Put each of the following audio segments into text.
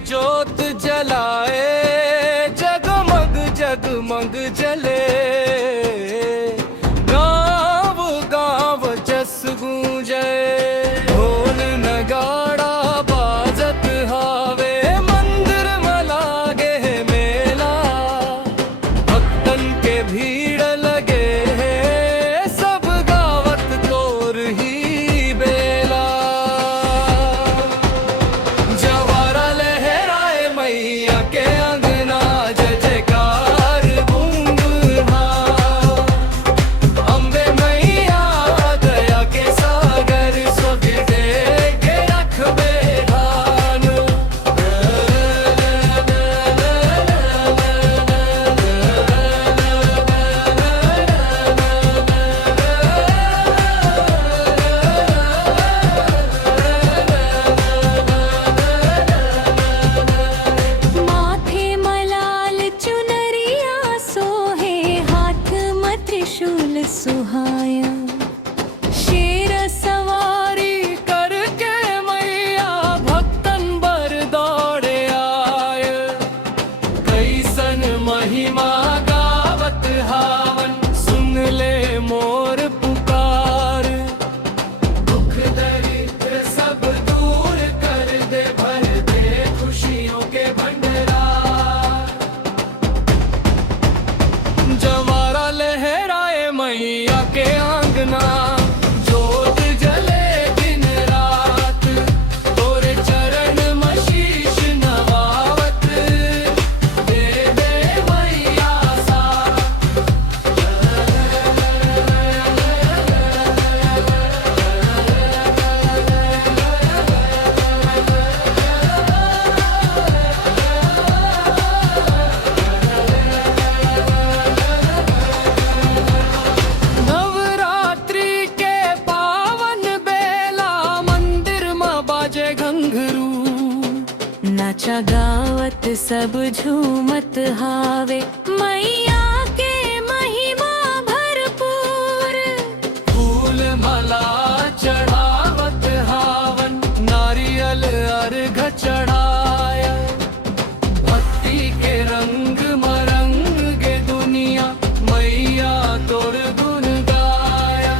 जोत जलाए, जगमग जगमग जले। गाँव गाँव जस गूंजे, ढोल नगाड़ा बाजत हावे। मंदिर में लागे है मेला, भक्तन के भीड़ लगे है। सब गावत तोर ही बेला, जवारा लहराए मैया के अंगना। जय जयकार बूंदना, अम्बे मैया दया के सागर। सब दे के रखबे ध्यान। माथे मलाल चुनरिया सोहे, हाथ में त्रिशूल सुहाया। शेर सवारी करके मैया भक्तन बर दौड़े आए। कैसन महिमा गावत हावन, सुन ले मोर पुकार। दुख दरिद्र सब दूर कर दे, भर दे खुशियों के भंडार। जवारा लहराए मैया के आंगना, जोत जले दिन रात। तोरे चरण में शीश नवावत, दे दे मैया साथ। नवरात्रि के पावन बेला, मंदिर में बाजे घंघरू। नाचा गावत सब झूमत हावे, मैया के महिमा भरपूर। फूल माला चढ़ावत हावन, नारियल अर्घ चढ़ाया। भक्ति के रंग मरंग गे दुनिया, मैया तोर गुण गाया।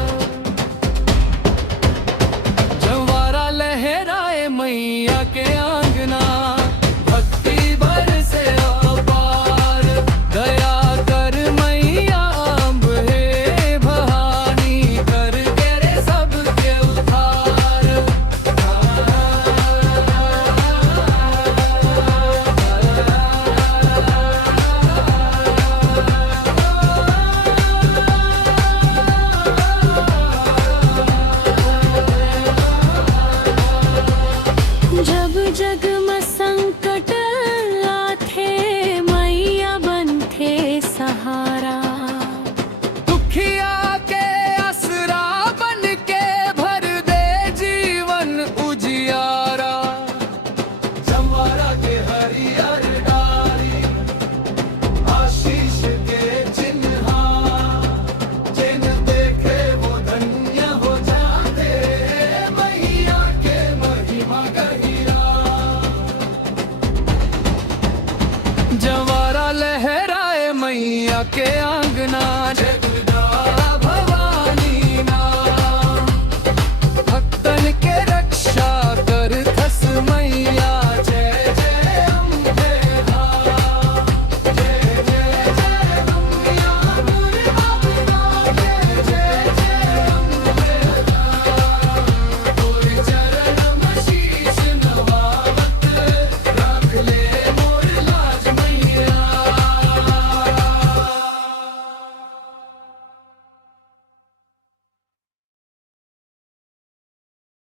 जवारा लहराए मैया के आंगना, भक्ति बरसे अपार। दया कर मैया अम्ब हे भवानी, कर के रे सबके उद्धार। जब जग में संकट आथे, मैया बनथे सहारा। दुखिया के असरा बन के, भर दे जीवन उजियारा। जवारा के हरियर डाली, आशीष के चिन्हा। जिन देखे वो धन्य हो जाते, मैया के महिमा गहिरा। जवारा लहराए मैया के